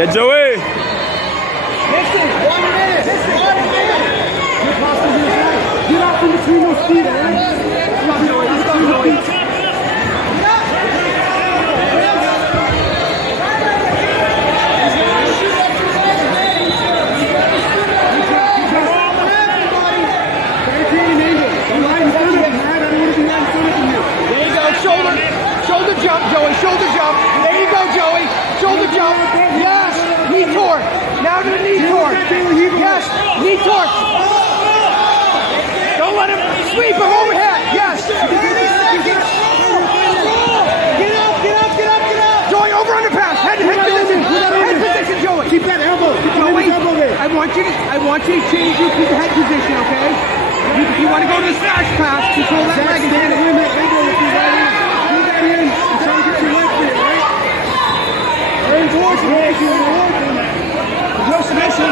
Yeah, Joey. Listen, 1 minute. 1 minute. Get off in between those feet, man. Let's go, Joey. Let's go, Joey. Shoulder jump, Joey. Shoulder jump. There you go, Joey. Shoulder jump. Yes. Knee torque. Now to the knee torque. Yes. Knee torque. Don't let him sweep him overhead. Yes. 30 seconds. Get up, get up, get up, get up. Joey, over underpass. Head position. Head position, Joey. Keep that elbow. Joey, I want you to change your head position, okay? If you want to go to the smash pass, control that leg and hit it. No submission.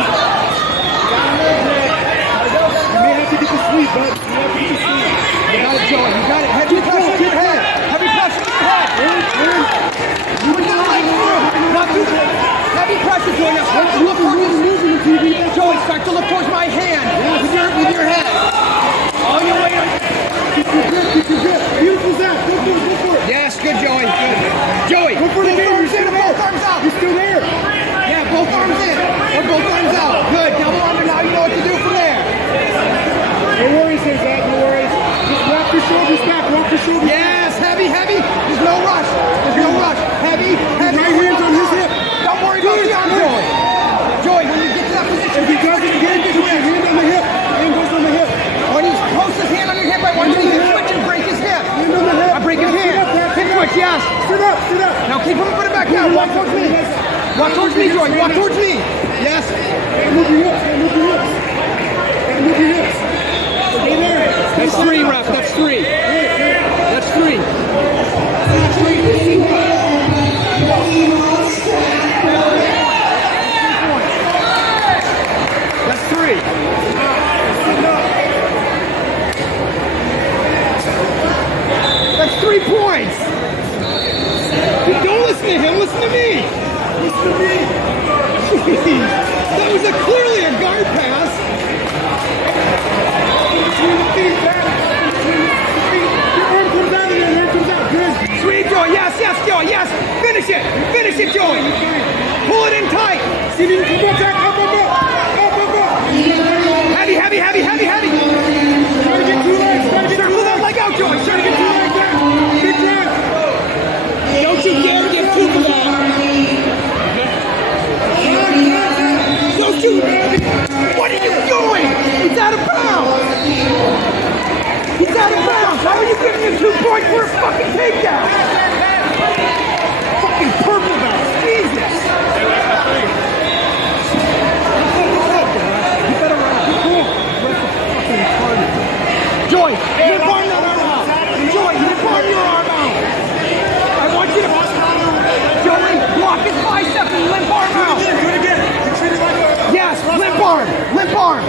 You may have to get the sweep, bud. You got it, Joey. You got it. Heavy pressure to your head. Heavy pressure to your head. You put that leg through. Not too big. Heavy pressure, Joey. Now look towards Joey, start to look towards my hand with your head. All your weight. Keep your grip. Beautiful, Zach. Go for it. Yes, good, Joey. Good. Joey, go for both arms in and both arms out. You're still there. Yeah, both arms in or both arms out. Good. Double arm, and now you know what to do from there. No worries here, Zach. No worries. Just walk your shoulders back. Walk your shoulders back. Yes, heavy, heavy. There's no rush. There's no rush. Heavy, heavy. Right hands on his hip. Don't worry about the arm, Joey. Joey, when you get to that position, if he doesn't get it, just hand on the hip. Hand goes on the hip. When he posts his hand on your hip, I want you to switch and break his hip. Hand on the hip. I break his hand. Hip switch, yes. Sit up, sit up. Now keep him, put it back down. Walk towards me. Walk towards me, Joey. Walk towards me. Yes. Move your hips. Move your hips. Move your hips. Stay there. That's 3, ref. That's 3. That's 3. That's 3. That's 3. That's 3 points. Don't listen to him. Listen to me. Listen to me. Jeez. That was clearly a guard pass. Your arm comes out again. Your arm comes out. Good. Sweet, Joey. Yes, yes, Joey. Yes. Finish it. Finish it, Joey. Pull it in tight. See if you can come back. Up, up, up. Up, up, up. Heavy, heavy, heavy, heavy, heavy. Try to get 2 legs. Try to get 2 legs. Leg out, Joey. Try to get 2 legs down. Big drive. Don't you dare get 2 for that. Don't you. What are you doing? He's out of bounds. He's out of bounds. How are you giving him 2 points for a fucking takedown? Fucking purple belt. Jesus. You better run. Cool. Where's the fucking retarded? Joy, you farm that arm out. Joy, you farm your arm out. I want you to, Joey, block his bicep and limp arm out. Do it again. Yes, limp arm. Limp arm.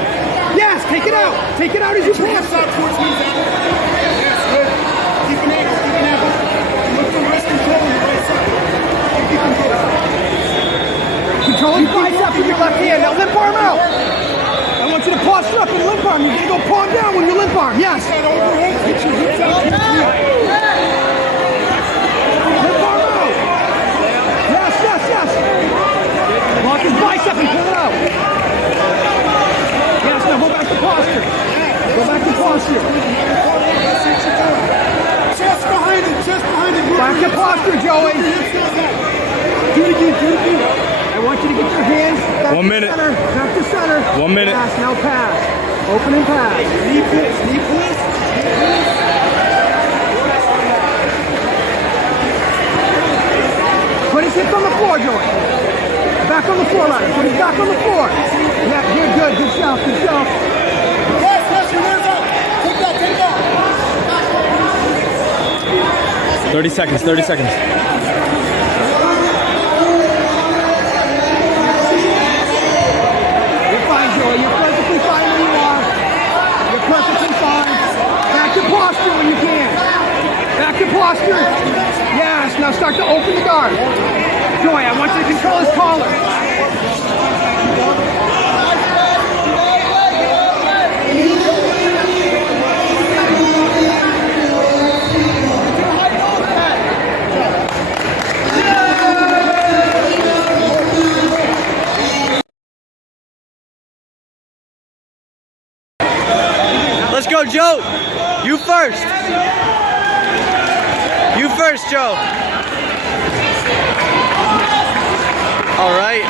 Yes, take it out. Take it out as you pass it. Towards me, Zach. Yes, good. Keep an angle. Keep an angle. Look for wrist control on your right side. Keep control. Control your bicep with your left hand. Now limp arm out. I want you to posture up and limp arm. You're going to go palm down when you limp arm. Yes. Get your hips out. Limp arm out. Yes, yes, yes. Lock his bicep and pull it out. Yes, now go back to posture. Go back to posture. Chest behind it, chest behind it. Back to posture, Joey. Do it again, do it again. I want you to get your hands back 1 minute. To center. Back to center. 1 minute. Pass, now pass. Open and pass. Knee twist, knee twist. Put his hips on the floor, Joey. Back on the floor, right? Put his back on the floor. Yeah, you're good. Good shot, good shot. Yes, yes, your hands up. Take that, take that. 30 seconds, 30 seconds. You're fine, Joey. You're perfectly fine where you are. You're perfectly fine. Back to posture when you can. Back to posture. Yes, now start to open the guard. Joey, I want you to control his collar. Let's go, Joe. You first. You first, Joe. All right.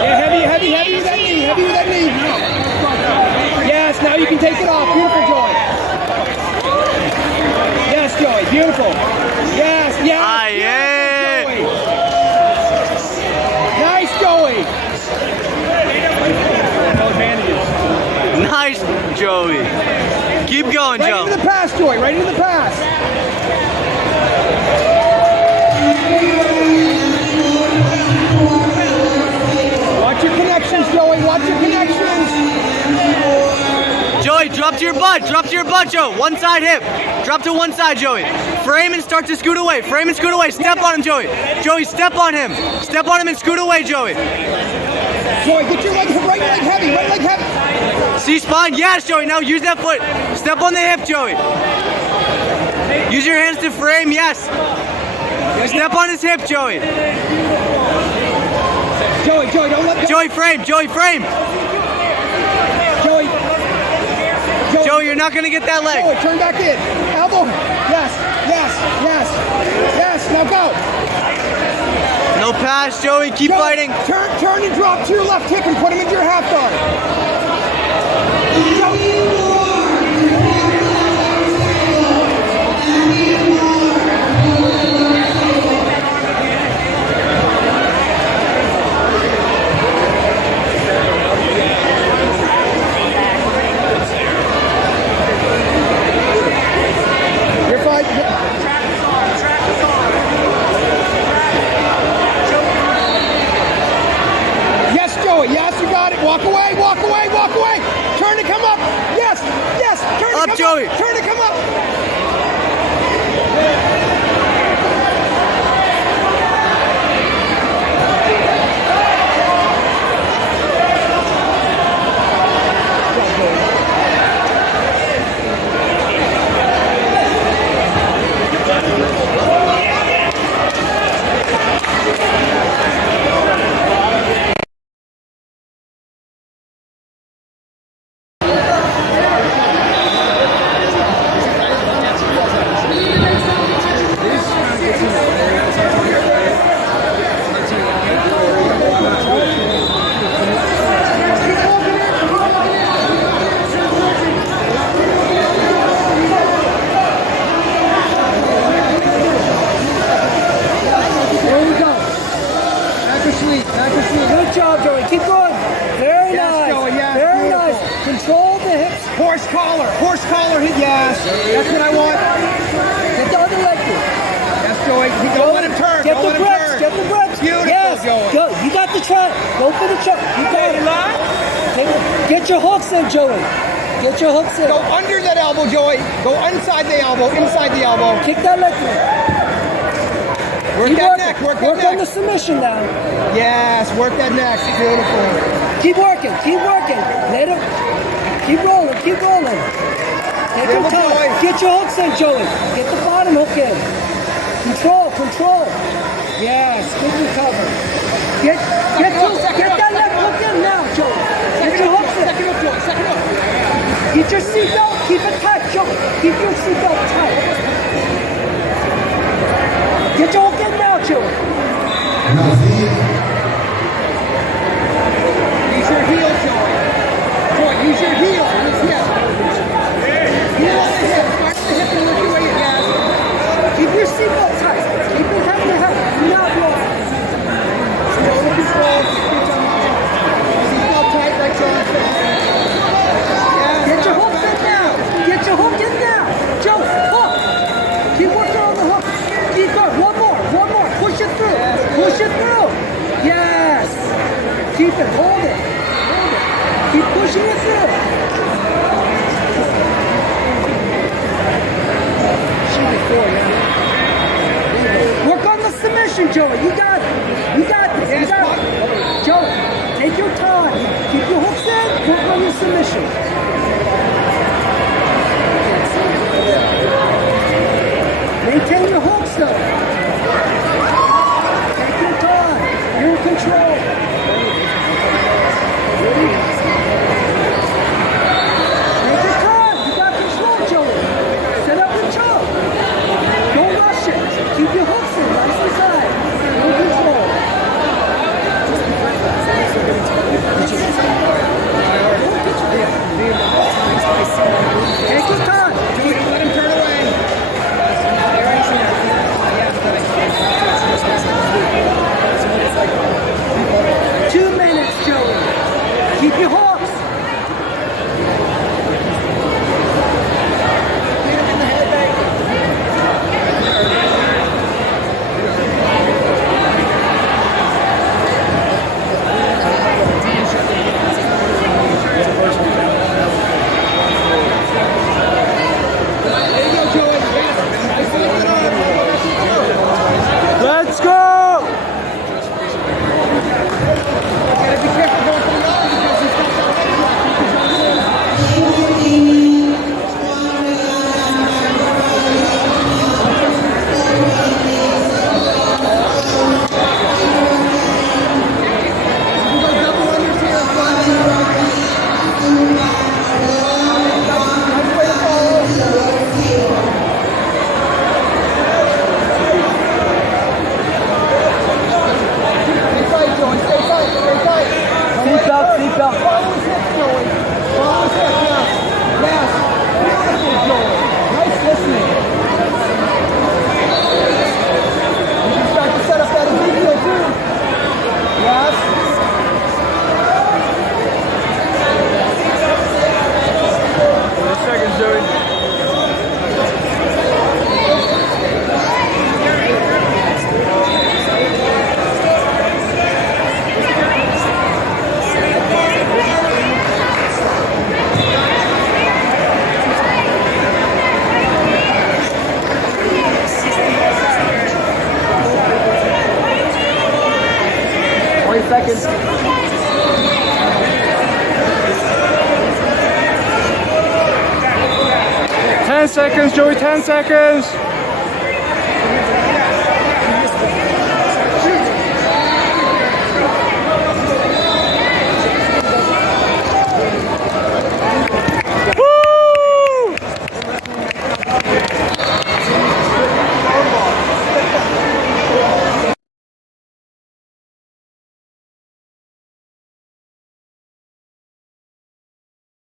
Yeah, heavy with that knee, heavy with that knee. Yes, now you can take it off. Beautiful, Joey. Yes, Joey, beautiful. Yes, yes. Ah, yeah. Nice, Joey. Nice, Joey. Keep going, Right Joe. into the pass, Joey. Right into the pass. Watch your connections, Joey. Watch your connections. Joey, drop to your butt. Drop to your butt, Joe. One side hip. Drop to one side, Joey. Frame and start to scoot away. Frame and scoot away. Step on him, Joey. Joey, step on him. Step on him and scoot away, Joey. Joey, get your right leg heavy. Right leg heavy. C-spine. Yes, Joey. Now use that foot. Step on the hip, Joey. Use your hands to frame. Yes. Step on his hip, Joey. Joey, don't let go. Joey, frame. Joey, frame. Joey. Joey, you're not going to get that leg. Joey, turn back in. Elbow. Yes. Now go. No pass, Joey. Keep Joey, fighting. Turn and drop to your left hip and put him into your half guard. You're fine. Yes, Joey. Yes, you got it. Walk away. Turn to come up. Yes. Turn to Up, come Joey. up. Turn to come up. Good job, Joey. Keep going. Very nice. Joey, yes, very beautiful. Nice. Control the hips. Horse collar. Yes. That's what I want. Get the other leg through. Yes, Joey. Don't let him turn. Get the grips. Beautiful, yes. Joey. Go. You got the trap. Go for the trap. You got it. Get your hooks in, Joey. Get your hooks in. Go under that elbow, Joey. Go inside the elbow. Kick that leg through. Work that neck. Work on the submission now. Yes, work that neck. Beautiful. Keep working. Let him. Keep rolling. Take your time. Get your hooks in, Joey. Get the bottom hook in. Control. Yes, good recovery. Get that leg hook in now, Joey. Get your hooks in. Second hook. Get your seatbelt. Keep it tight, Joey. Keep your seatbelt tight. Get your hook in now, Joey. Use your heel, Joey. Use your heel. Heel on the hip. Start at the hip and work your way again. Keep your seatbelt tight. Keep it head to head. Do not blow. Shoulder control. Seatbelt tight, like John said. Get your hook in now. Joe, hook. Keep working on the hook. Keep going. One more. Push it through. Yes. Keep it. Hold it. Keep pushing it through. Shoot it forward, man. submission, Joey. You got it. You got this. You got it. Joey, take your time. Keep your hooks in. Work on your submission. Maintain your hooks, though. Take your time. You're in control. Take your time. You got control, Joey. Set up and choke. Don't rush it. Keep your hooks in. Nice and tight. You're in control. Take your time. Let him turn away. 2 minutes, Joey. Keep your hooks. Let's go! Gotta be careful going for the arm because he's got double unders here, front. Nice way to follow. Stay tight, Joey. Stay tight. Stay tight. Seatbelt, seatbelt. Follow his hip, Joey. Follow his hip, yes. Yes. Beautiful, Joey. Nice listening. You can start to set up that immediate too. Yes. 30 seconds, Joey. Seconds. 10 seconds, Joey, 10 seconds.